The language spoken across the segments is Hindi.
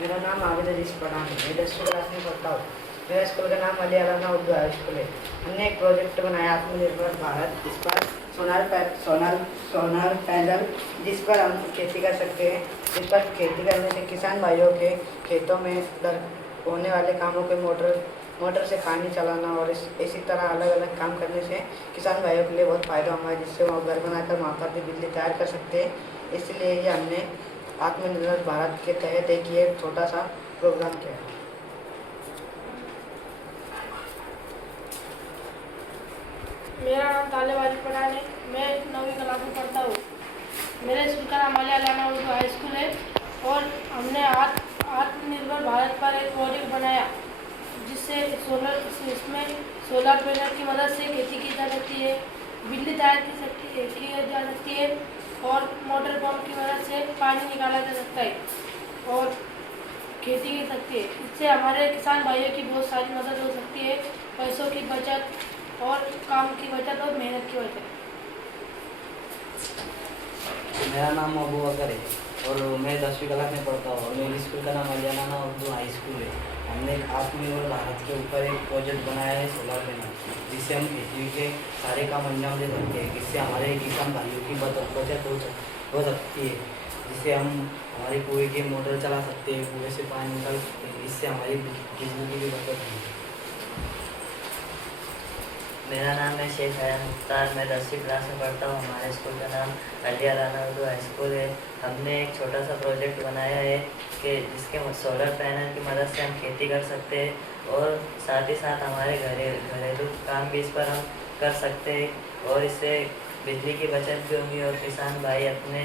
मेरा नाम आबिद अजीज पठान है। मैं 10वीं क्लास में पढ़ता हूँ। मेरा स्कूल का नाम अली अलाना उर्दू हाई स्कूल है। हमने एक प्रोजेक्ट बनाया आत्मनिर्भर भारत, जिस पर सोलर पैनल जिस पर हम खेती कर सकते हैं, जिस पर खेती करने से किसान भाइयों के खेतों में होने वाले कामों के मोटर से पानी चलाना और इसी तरह अलग अलग काम करने से किसान भाइयों के लिए बहुत फ़ायदा हुआ है, जिससे वो घर बनाकर वहाँ पर भी बिजली तैयार कर सकते हैं। इसलिए ये हमने आत्मनिर्भर भारत के तहत एक ये छोटा सा प्रोग्राम किया है। मेरा नाम तालिब अली पठान है। मैं 9वीं क्लास में पढ़ता हूँ। मेरे स्कूल का नाम अली अलाना उर्दू हाई स्कूल है और हमने आत्मनिर्भर भारत पर एक प्रोजेक्ट बनाया, जिससे इसमें सोलर पैनल की मदद से खेती की जा सकती है, बिजली तैयार की जा सकती है और मोटर पंप की मदद से पानी निकाला जा सकता है और खेती की सकती है। इससे हमारे किसान भाइयों की बहुत सारी मदद हो सकती है, पैसों की बचत और काम की बचत और मेहनत की बचत। मेरा नाम अबू बकर है और मैं 10वीं क्लास में पढ़ता हूँ और मेरे स्कूल का नाम अली अलाना उर्दू हाई स्कूल है। हमने एक आत्मनिर्भर भारत के ऊपर एक प्रोजेक्ट बनाया है सोलर पैनल, जिससे हम खेती के सारे काम अंजाम दे सकते हैं, जिससे हमारे किसान भाइयों की बचत हो सकती है, जिससे हम हमारे कुएँ के मोटर चला सकते हैं, कुएँ से पानी निकाल सकते हैं, इससे हमारी बिजली की भी बचत होगी। मेरा नाम है शेख हयान मुख्तार। मैं 10वीं क्लास में पढ़ता हूँ। हमारे स्कूल का नाम अली अलाना उर्दू हाई स्कूल है। हमने एक छोटा सा प्रोजेक्ट बनाया है कि जिसके सोलर पैनल की मदद से हम खेती कर सकते हैं और साथ ही साथ हमारे घरेलू काम भी इस पर हम कर सकते हैं और इससे बिजली की बचत भी होगी और किसान भाई अपने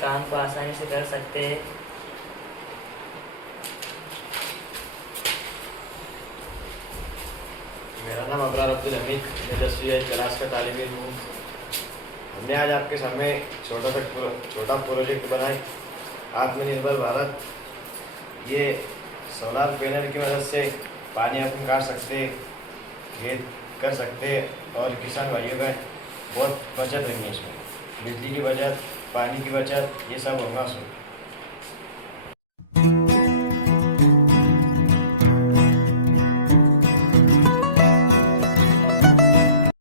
काम को आसानी से कर सकते हैं। मेरा नाम अबरार अब्दुल हमीद, मैं 10वीं क्लास का तालिब इल्म हूँ। हमने आज आपके सामने छोटा प्रोजेक्ट बनाए आत्मनिर्भर भारत। ये सोलर पैनल की मदद से पानी अपन काट सकते, खेत कर सकते और किसान भाइयों का बहुत बचत होगी। इसमें बिजली की बचत, पानी की बचत, ये सब होगा उसमें।